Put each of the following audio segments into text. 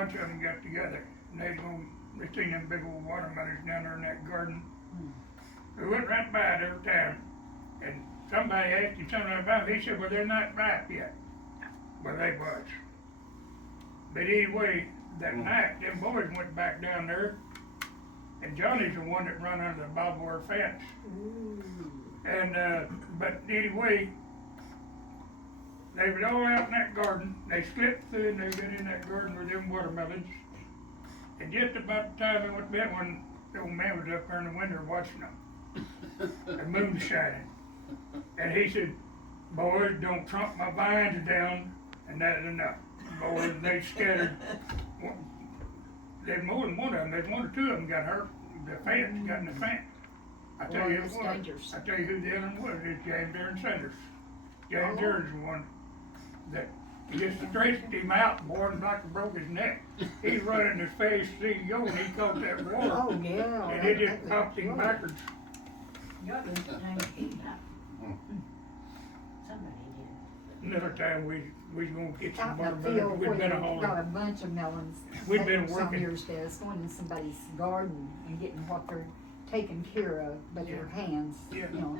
bunch of them got together, and they seen them big old watermelons down there in that garden. We went right by it every time, and somebody asked him something about it, he said, well, they're not ripe yet. Well, they was. But anyway, that night, them boys went back down there, and Johnny's the one that run under the Boer-Breuer fence. And, but anyway, they was all out in that garden, they slipped through and they got in that garden with them watermelons. And just about the time they went to bed, when the old man was up there in the window watching them, the moon shining. And he said, boys, don't trump my vines down, and that is enough. Boys, they scattered. There's more than one of them, there's one or two of them got hurt, the fence, got in the fence. I tell you who it was. I tell you who the other one was, it's James Aaron Sanders. James Aaron's the one that just stretched him out, boy, and like broke his neck. He's running as fast as he could go, and he caught that water. Oh, yeah. And it just popped him backwards. Another time we gonna get some Out in the watermelons. field We've where been a they hauling. got a bunch of melons. We've been Some working. years ago, it's going in somebody's garden and getting what they're taking care of with their hands, Yeah. you know,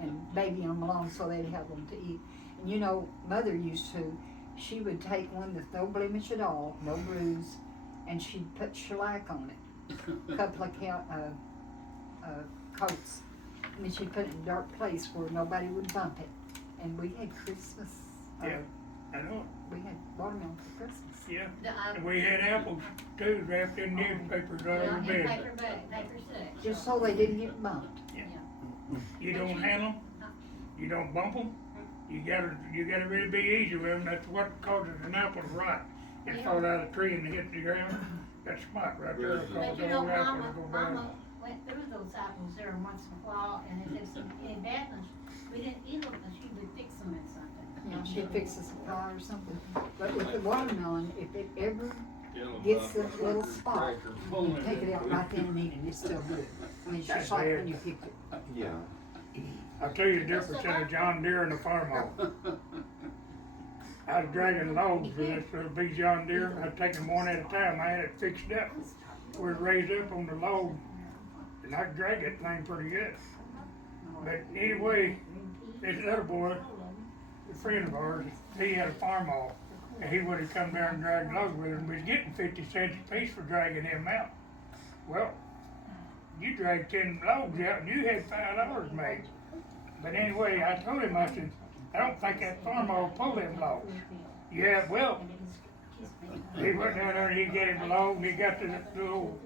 and babying them along so they'd have them to eat. And you know, mother used to, she would take one with no blemish at all, no bruise, and she'd put shellac on it, a couple of coats. And then she'd put it in a dark place where nobody would bump it. And we had Christmas, Yeah, I know we had watermelon for Christmas. it, yeah. And we had apples too, wrapped in newspapers all over the bed. Paper six. Just so they didn't get bumped. You don't handle them, you don't bump them, you gotta really be easy with them, that's what causes an apple to rot. It falls out of the tree and hit the ground, that spot right there But causes you know, all apples Mama, to go bad. Mama went through those apples there once in a while, and if there's any badness, we didn't eat them, but she would fix them in something. Yeah, she'd fix us a pie or something. But with the watermelon, if it ever gets the little spot, you take it out right then and eat it, it's still good. I mean, it's just like when you picked it. Yeah. I'll tell you the difference in a John Deere and a farm hoe. I was dragging logs for this big John Deere, I was taking one at a time, I had it fixed up. We was raised up on the log, and I could drag that thing pretty good. But anyway, this other boy, a friend of ours, he had a farm haul, and he would have come down and dragged logs with him. We was getting 50 cents a piece for dragging him out. Well, you dragged 10 logs out and you had $5 made. But anyway, I told him, I said, I don't think that farm haul will pull them logs. Yeah, well, he went down there and he got him a log, and he got to the little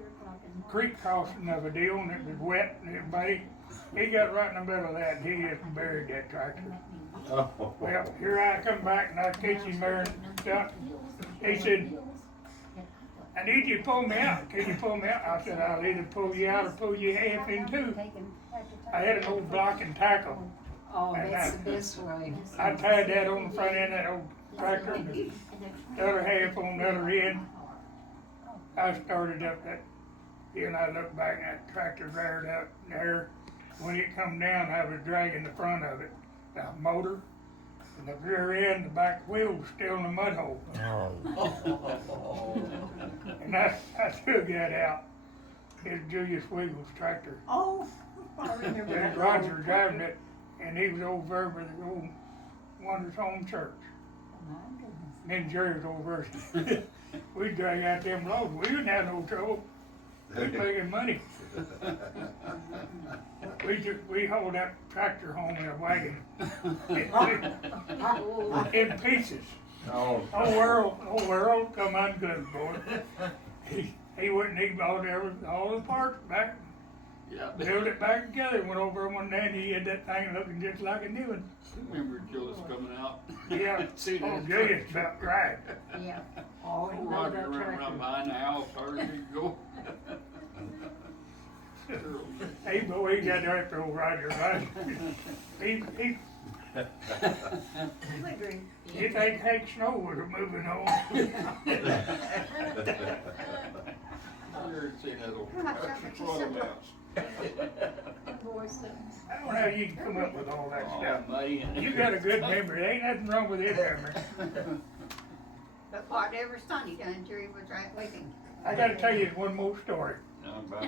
creek crossing of a deal, and it was wet and everybody. He got right in the middle of that, and he just buried that tractor. Oh. Well, here I come back and I catch him there and stuff. He said, I need you to pull me out. Can you pull me out? I said, I'll either pull you out or pull you half in two. I had an old block and tackle. Oh, that's the best way. I tied that on the front end of that old tractor, and the other half on the other end. I started up that, and I looked back and that tractor reared up there. When it come down, I was dragging the front of it, the motor, and the rear end, the back wheel was still in the mud hole. And I took that out. It's Julius Wiggles' tractor. Oh, I remember And that. Roger was driving it, and he was over with the old Wonders Home Church. My goodness. Me and Jerry was over there. We drag out them loads. We didn't have no trouble. We was making money. We hauled that tractor home in a wagon. In pieces. Oh. Oh, world, come unglued, boy. He wouldn't, he bought all the parts back, Yeah. built it back together, went over one day and he had that thing looking just like a new one. Remember Gillis coming out? Yeah, See that oh, Julius about right. Yeah. Oh, Oh, I know Roger that ran around tractor. behind the house, hurry to go. Hey, boy, he got there after old Roger, right? He, I agree. you think Hank Snow was moving on? I never seen that old tractor front house. I don't know how you can come up with all that Oh, stuff. muddy and. You got a good memory, ain't nothing wrong with it, memory. whatever Sonny done, Jerry was right with him. I gotta tell you one more story,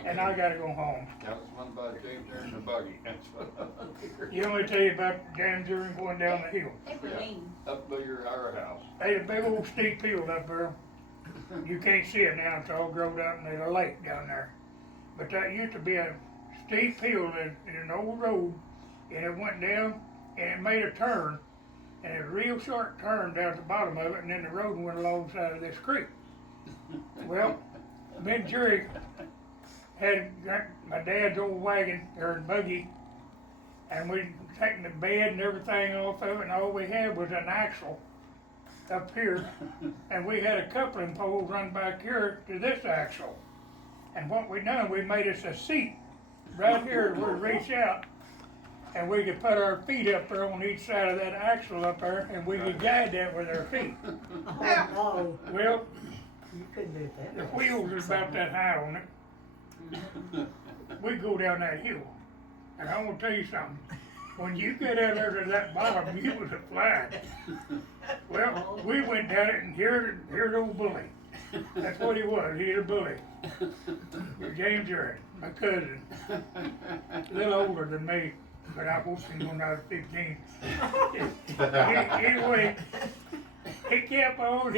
and I gotta go home. That was one by James there in the buggy, that's what I You want me to tell you about James Irving going down the hill? They were lean. Up by our house. They had a big old steep hill up there. You can't see it now, it's all grown up and there's a lake down there. But that used to be a steep hill in an old road, and it went down and it made a turn, and a real short turn down at the bottom of it, and then the road went alongside of this creek. Well, me and Jerry had got my dad's old wagon, or buggy, and we'd taken the bed and everything off of it, and all we had was an axle up here, and we had a coupling pole run back here to this axle. And what we done, we made us a seat right here where we reach out, and we could put our feet up there on each side of that axle up there, and we could guide that with our feet. Oh, no, Well, you couldn't do the that. wheels was about that high on it. We go down that hill, and I want to tell you something. When you get out there to that bottom, you was a flying. Well, we went down it, and here's old bully. That's what he was. He's a bully. James Irving, my cousin, a little older than me, but I whooped him when I was 15. Anyway, he kept on.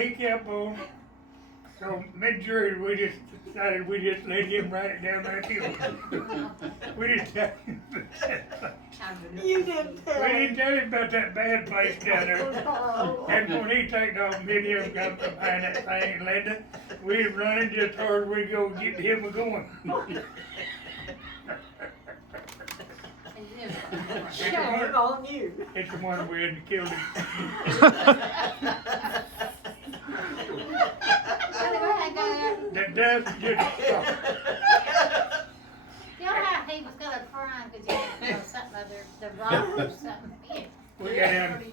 So mid-jury, we just decided we just let him ride it down that hill. We didn't tell him. You didn't tell We him. didn't tell him about that bad place down there. Oh, And when he take off, me and him got behind that thing and landed, we was running just hard as we go get him going. shame on you. It's the one we hadn't killed him. That does just stop. You know how he was gonna cry because he had something other, the rock or something. Yeah. We got down,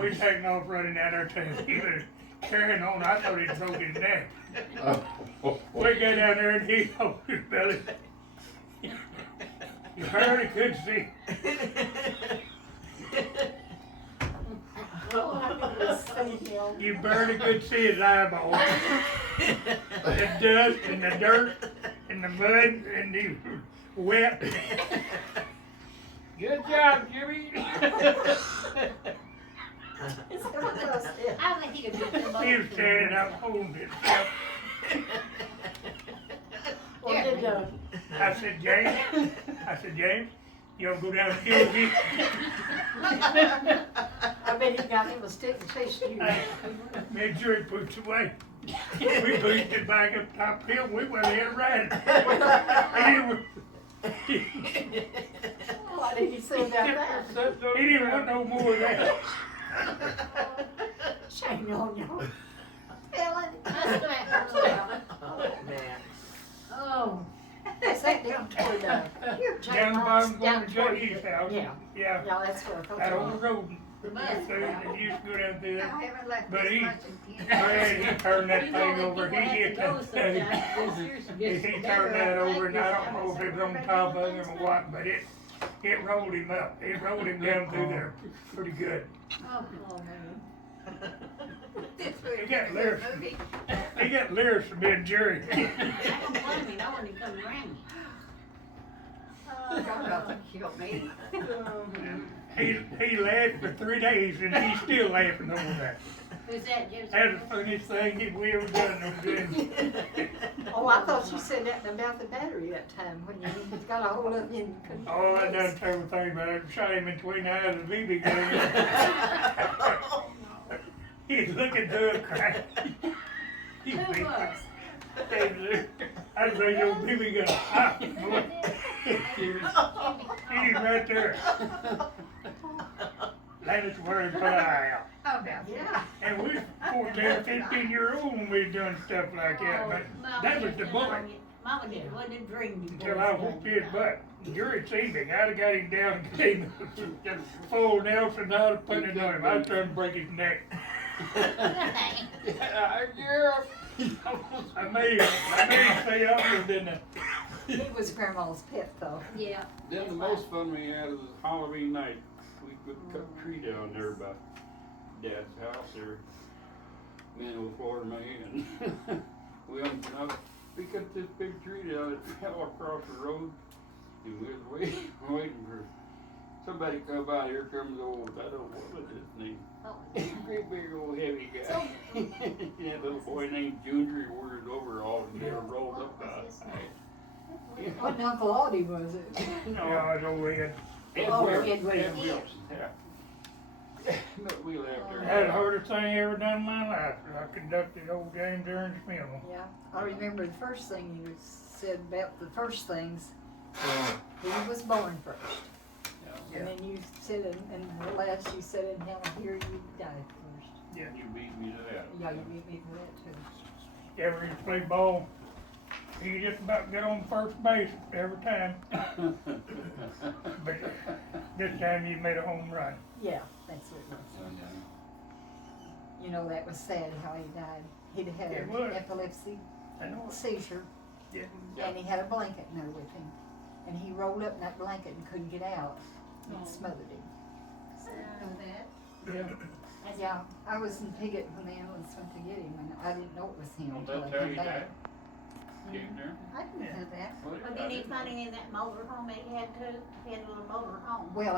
we taking off running down there too. He was carrying on. I thought he'd broke his neck. We got down there and he opened his belly. You barely could see. Oh, I didn't see him. You barely could see his eyeballs. The dust and the dirt and the mud and the wet. Good job, Jimmy. I think he could do them He was both. standing up holding himself. Well, did you? I said, James, you want to go down the hill again? I bet he got him a stick and fish you. Made sure he pushed away. We pushed it back up top hill. We went ahead and ran it. What did he say about that? He didn't want no more of that. Shame on you. Ellen. That's right, that's right. Oh, man. Oh, Is that down toward, Down the bottom going to Joey's house. Yeah. Yeah, Yeah, that's where I thought. that old road. the bus. So he used to go down through I there. haven't left But this he- much in 10 Man, he turned that You know, thing over. people He have hit to go that thing. sometimes. Seriously, He just turned that better over, and I like don't know if this. it was on top of him or what, but it rolled him up. It rolled him down through there pretty good. Oh, man. This would He got be a lyrics. movie. He got lyrics from being Jerry. I don't blame him, I wouldn't come around me. God, about to kill me. He laughed for 3 days, and he's still laughing over that. Who's that, Joseph? That's the funniest thing we ever done. No good. Oh, I thought you said that about the battery that time when you got a hold of you and couldn't. Oh, I done terrible thing, but I shot him in between the eyes with a BB gun. He's looking through a crack. He Who was? I say your BB gun. Ah, boy. He's right there. Landed where he put an eye out. How about Yeah. And we was 14, 15-year-old when we was doing stuff like that, but that was the bullet. Mama did, wasn't a dream. Until I whooped his butt. Jury seen me. I'd have got him down and gave him full Nelson. I was putting it on him. I was trying to break his neck. Yeah. I made him say other than that. He was Grandma's pet though. Yeah. Then the most fun we had was Halloween night. We would cut a tree down there by Dad's house there. Minnow for me, and we cut this big tree down that fell across the road, and we was waiting for somebody to come by. Here comes old, I don't know what was his name. Oh, Great big old heavy guy. That little boy named Junior, he wore his overalls and they were rolled up outside. Wasn't Uncle Audie, was it? Yeah, it's over here. Oh, Wilson, Ed Wilson. Ed Wilson, yeah. But we left there. That's the hardest thing I ever done in my life. I conducted old James Ernst funeral. Yeah, I remember the first thing you said about the first things. He was born first. Yeah. And then you said, and the last you said, and how here you died first. Yeah. You beat me to that. Yeah, you beat me to that too. Ever used to play ball, he just about got on first base every time. But this time he made a home run. Yeah, that's what it was. You know, that was sad how he died. He'd had It an was. epilepsy I know. seizure, Yeah. and he had a blanket in there with him. And he rolled up in that blanket and couldn't get out. Oh. It smothered him. I didn't know that. Yeah. Yeah, I was in Piggott when the ambulance went to get him, and I didn't know it was him Well, until that's I how came you back. died? Getting there? I didn't know that. But then he funny in that motor home that he had too, he had a little motor home. Well,